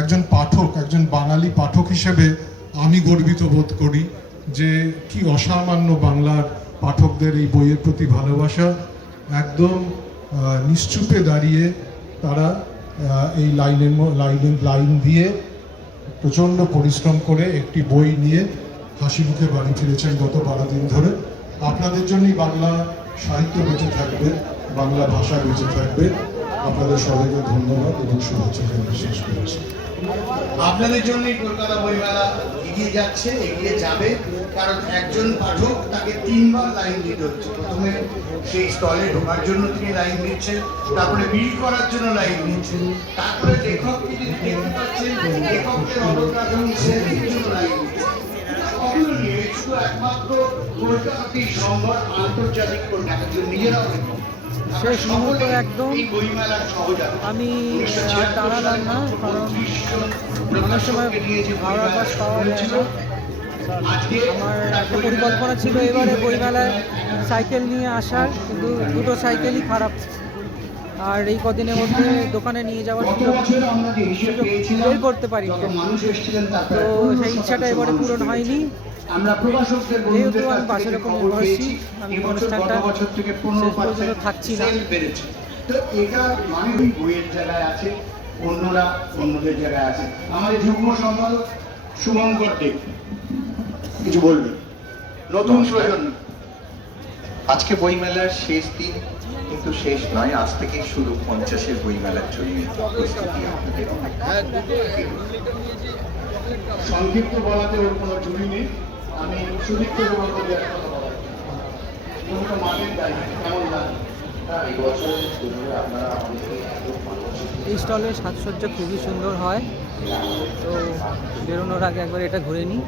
একজন পাঠক, একজন বাঙালি পাঠক হিসেবে আমি গর্বিত বোধ করি যে কি অসামান্য বাংলার পাঠকদের এই বইয়ের প্রতি ভালোবাসা। একদম নিশ্চুপে দাঁড়িয়ে তারা এই লাইন দিয়ে প্রচণ্ড পরিশ্রম করে একটি বই নিয়ে হাসি মুখে বাড়ি ফিরেছেন গত 12 দিন ধরে। আপনাদের জন্যই বাংলা সাহিত্য বেঁচে থাকবে, বাংলা ভাষা বেঁচে থাকবে। আপনাদের সবাইকে ধন্যবাদ এবং শুভেচ্ছা জানিয়ে শেষ করছি। আপনাদের জন্যই কলকাতা বইমেলা এগিয়ে যাচ্ছে, এগিয়ে যাবে, কারণ একজন পাঠক তাকে 3 বার লাইন দিতে হচ্ছে। প্রথমে সেই স্টলে ঢোকার জন্য তিনি লাইন দিচ্ছেন, তারপরে বিল করার জন্য লাইন দিচ্ছেন, তারপরে লেখককে যদি দেখতে পাচ্ছেন লেখকের অটোগ্রাফ এবং সেলফির জন্য লাইন দিচ্ছেন। অতুলনীয়, শুধু একমাত্র কলকাতাতেই সম্ভব, আন্তর্জাতিক কলকাতা নিজেরাও শেষ মুহূর্ত একদম আমি আর দাঁড়ালাম না, কারণ অনেক সময় হাওড়া বাস পাওয়া যায় না। আমার একটা পরিকল্পনা ছিল এবারে বইমেলায় সাইকেল নিয়ে আসার, কিন্তু দুটো সাইকেলই খারাপ, আর এই কদিনের মধ্যে দোকানে নিয়ে যাওয়ার সুযোগ বের করতে পারি, তো সেই ইচ্ছাটা এবারে পূরণ হয়নি। যেহেতু আমি বাসের উপর নির্ভর করছি, আমি অনুষ্ঠানটা শেষ পর্যন্ত থাকছি না। তো এটা মানে বইয়ের জায়গায় আছে, অন্যরা অন্যদের জায়গায় আছে। আমাদের যুগ্ম সম্পাদক শুভঙ্কর দেব কিছু বলবেন, নতুন প্রজন্ম। আজকে বইমেলার শেষ দিন, কিন্তু শেষ নয়, আজ থেকে শুরু 50-এর বইমেলার জন্য প্রস্তুতি। সংক্ষিপ্ত বলাতে ওর কোনো জুড়ি নেই, আমি সুদীপ্ত বলবো যে মাঠের দায়িত্ব কেমন লাগে। এই স্টলের সাজসজ্জা খুবই সুন্দর হয়, তো বেরোনোর আগে একবার এটা ঘুরে নিই।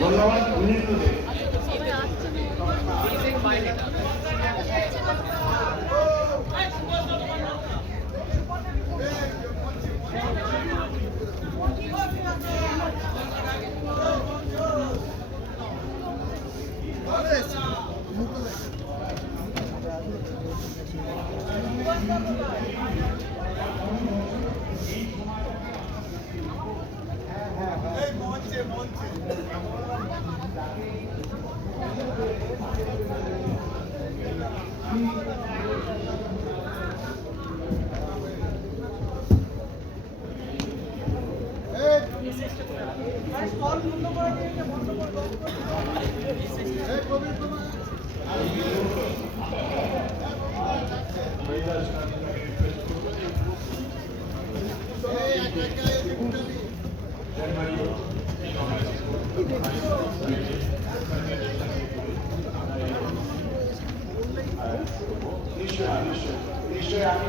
ধন্যবাদ। নিশ্চয়ই আমি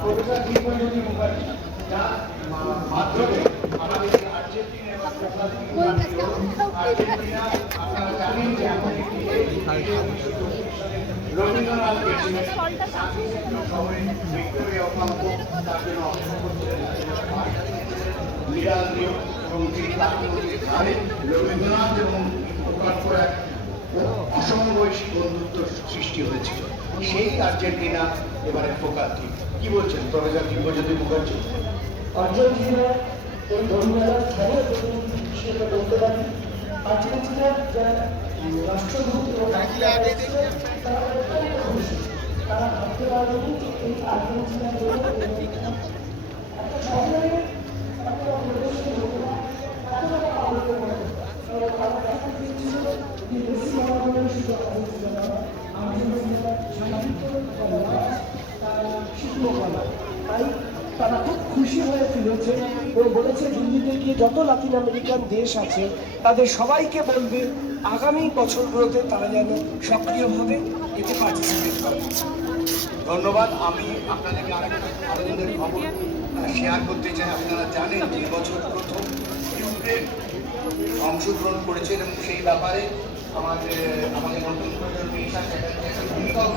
প্রফেসর দীপজ্যোতি মুখার্জি যার মাধ্যমে আমাদের আর্জেন্টিনা এবং আর্জেন্টিনা আপনারা জানেন যে এমন একটি রবীন্দ্রনাথ গেছিলেন শহরে ভিক্টোরিয়া অকাম্প তার জন্য অপেক্ষা করছিলেন বিড়াল নিয়োগ এবং তিনি ধারে রবীন্দ্রনাথ এবং অকাম্পর এক অসমবয়সী বন্ধুত্ব সৃষ্টি হয়েছিল। সেই আর্জেন্টিনা এবারে ফোকাস কি বলছেন প্রফেসর দীপজ্যোতি মুখার্জি? আর্জেন্টিনা এই ধর্মমেলার খেলার প্রতিনিধি হিসেবে বলতে পারি। আর্জেন্টিনার যারা রাষ্ট্রদূত তারা ভাবতে পারবেন যে এই আর্জেন্টিনার একটা শহরে একটা প্রদেশের লোকেরা এতটা আলোকের মতো তারা দেখা দিয়েছিল যে বেশি মানবতার শুধু আর্জেন্টিনা আর্জেন্টিনা সাহিত্য তারা শিল্পকলা, তাই তারা খুব খুশি হয়ে ফিরেছে এবং বলেছে দিল্লিতে গিয়ে যত লাতিন আমেরিকান দেশ আছে তাদের সবাইকে বলবে আগামী বছরগুলোতে তারা যেন সক্রিয়ভাবে এতে পার্টিসিপেট করে। ধন্যবাদ। আমি আপনাদেরকে আনন্দের খবর শেয়ার করতে চাই। আপনারা জানেন যে বছর প্রথম ইউক্রেন অংশগ্রহণ করেছেন এবং সেই ব্যাপারে আমাদের নতুন প্রজন্ম একটা ভূমিকাও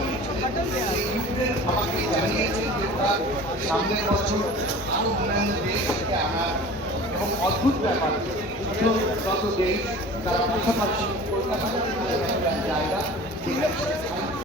ইউক্রেন আমাকে জানিয়েছে যে তারা সামনের বছর আরো অন্যান্য দেশ থেকে আনার এবং অদ্ভুত ব্যাপার যত দেশ তারা পাশাপাশি কলকাতা জায়গা